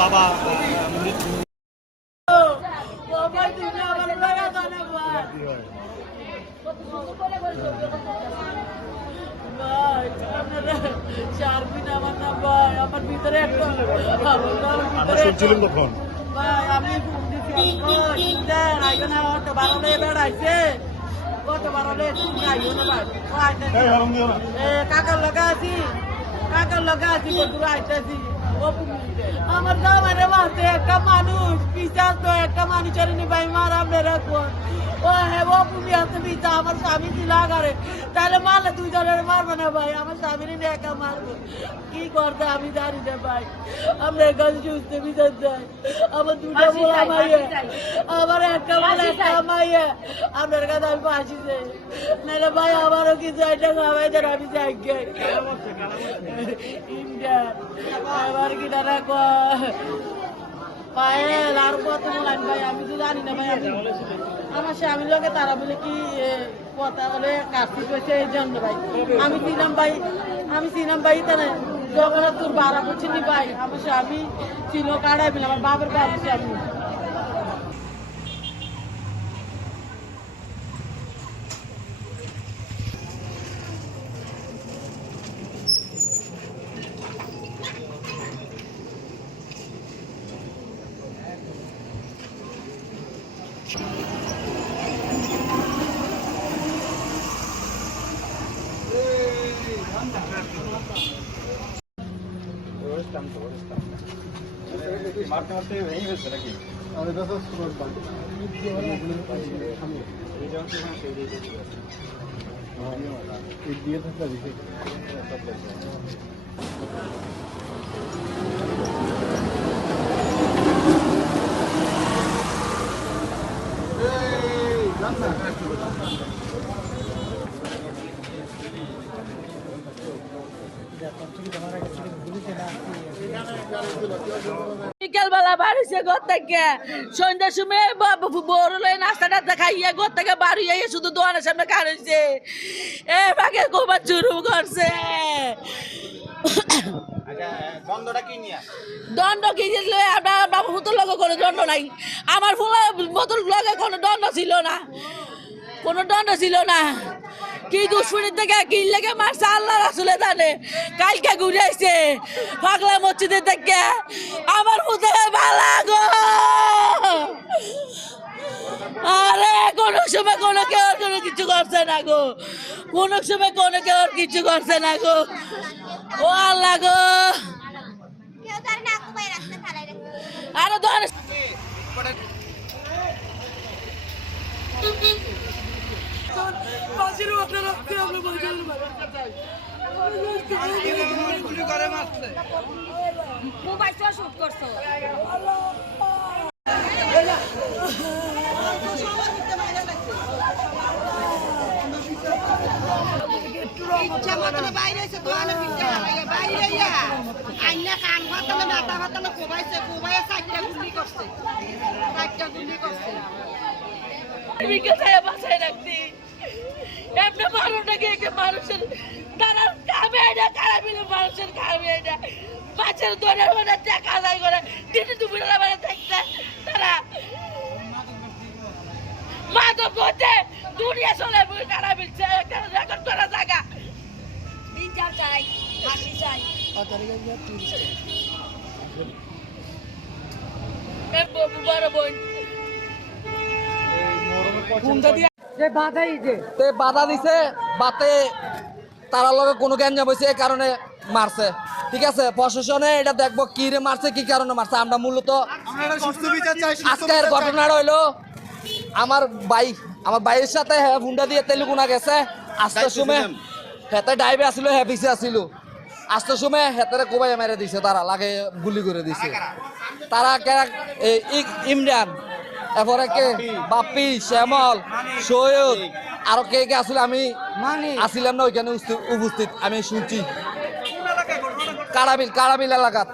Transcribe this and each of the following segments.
বাবা আমার ভিতরে কখন আমি বারোটায় বেড়াইছে কত বারোটা কাকার লগা আছি বন্ধুরা আইতেছি আমার দামারে মাসে একটা মানুষ পিছাস তো একটা মানুষের নিবাই মারা মেরে ও হ্যাঁ ও তুমি হাতে পিছা আমার স্বামী দিলা করে তাহলে মারলে দুই জনের মারবো না ভাই আমার স্বামীর নিয়ে একা মারবো কি করতে আমি জানি না ভাই আমরা এখানে সুস্থ বিচার যাই আমার দুটো বলা মাইয়া আমার একটা বলা একটা মাইয়া আপনার কাছে আমি ফাঁসি যাই নাহলে ভাই আমারও কিছু একটা খাওয়াই দেন আমি যাই গে ইন্ডিয়া আবার কি দাদা পায়েল আর কত বলেন ভাই আমি তো জানি না ভাই আমার স্বামীর লোকে তারা বলে কি কথা বলে কাশি পেয়েছে এই জন্য ভাই আমি ছিলাম ভাই তা না যখন তোর বাড়া করছিনি ভাই আমার স্বামী ছিল কাড়াই বলে আমার বাবার বাড়ি স্বামী মারতে মারতে ভেঙে গেছে নাকি দিয়ে থাকলে বিকেলবেলা বাড়িছে ঘর থেকে সন্ধ্যার সময় বড় নাস্তা টাস্তা খাইয়ে ঘর থেকে বাড়ি শুধু দোকানের সামনে খাইছে এ বাকে গোবার শুরু করছে দণ্ড কি আপনার বাবু ফুতুর লগে কোনো দণ্ড নাই আমার ফুলা বোতল লগে কোনো দণ্ড ছিল না কি দুশ্মনের থেকে কি লেগে মারছে আল্লাহ রাসূলে জানে কালকে ঘুরে আসছে পাগলা মসজিদের থেকে আমার ফুতে ভালা গো আরে কোনো সময় কোনো কেউ কোনো কিছু করছে না গো কোনো সময় কোনো কেউ কিছু করছে না গো ও আল্লাহ গো আরে ধর বাজির ওপরে রাখতে আমরা বাজার মোবাইল তো শুট করছো ইচ্ছা মতো বাইরে এসে দোকানে পিঠা বাইরে আইনা কান ভাতালে মাথা ভাতালে কোবাইছে 4টা গুলি করছে কোথায় বাসায় রাখছি এমনি মানুষটাকে একটা মানুষের তারা কামে না খারাপ হলে মানুষের কামে না মাছের দোনের মনে টাকা আদায় করে দিনে দুপুরে মানে থাকতে তারা মাদক হতে দুনিয়া চলে খারাপ হচ্ছে একটা রেকর্ড করা জায়গা বিচার চাই ফাঁসি চাই বড় বোন বাধা দিছে বাতে তারা লগে কোনো গ্যাঞ্জাম হয়েছে এই কারণে মারছে ঠিক আছে প্রশাসনে এটা দেখবো কি রে মারছে কি কারণে মারছে আমরা মূলত আজকের ঘটনাটা হইলো আমার ভাইয়ের সাথে হ্যাঁ হুন্ডা দিয়ে তেলুগুনা গেছে আস্তে সময় হেতে ডাইভে আসিল হ্যাঁ পিছিয়ে আসিল আস্তে সময় হেতারে কোবাই মেরে দিছে তারা লাগে গুলি করে দিছে তারা ইমরান এরপরে কে বাপ্পি শ্যামল সৈয়দ আরো কে কে আসলে আমি আসিলাম না ওইখানে উপস্থিত আমি শুনছি কারাবিল এলাকাত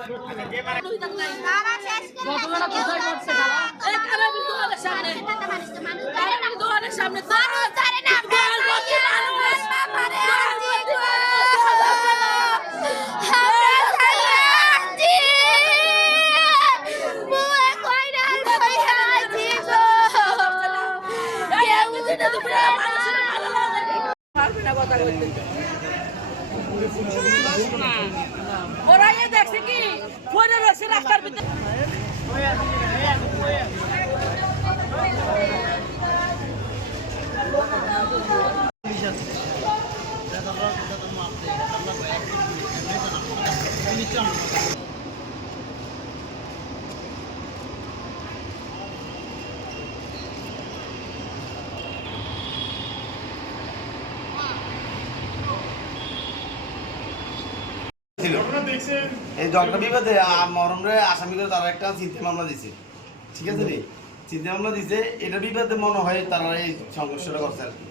ওরা দেখছে কি ফোনে রয়েছে রাস্তার ভিতরে এই জগটা বিবাদে মরমরে আসামি করে তারা একটা চিন্তা মামলা দিছে ঠিক আছে রে চিন্তা মামলা দিছে এটা বিবাদে মনে হয় তারা এই সংঘর্ষটা করছে আর কি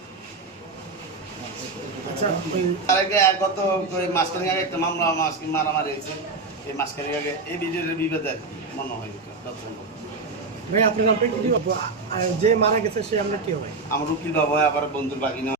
তার আগে গত মাসখানেক আগে একটা মামলা মারামারি হয়েছে এই মাসখানেক আগে এই ভিডিওর বিবাদে আর কি মনে হয় ভাই আপনার যে মারা গেছে সে আমরা কি হয় আমার উকিল বাবা আবার বন্ধুর বাগিনা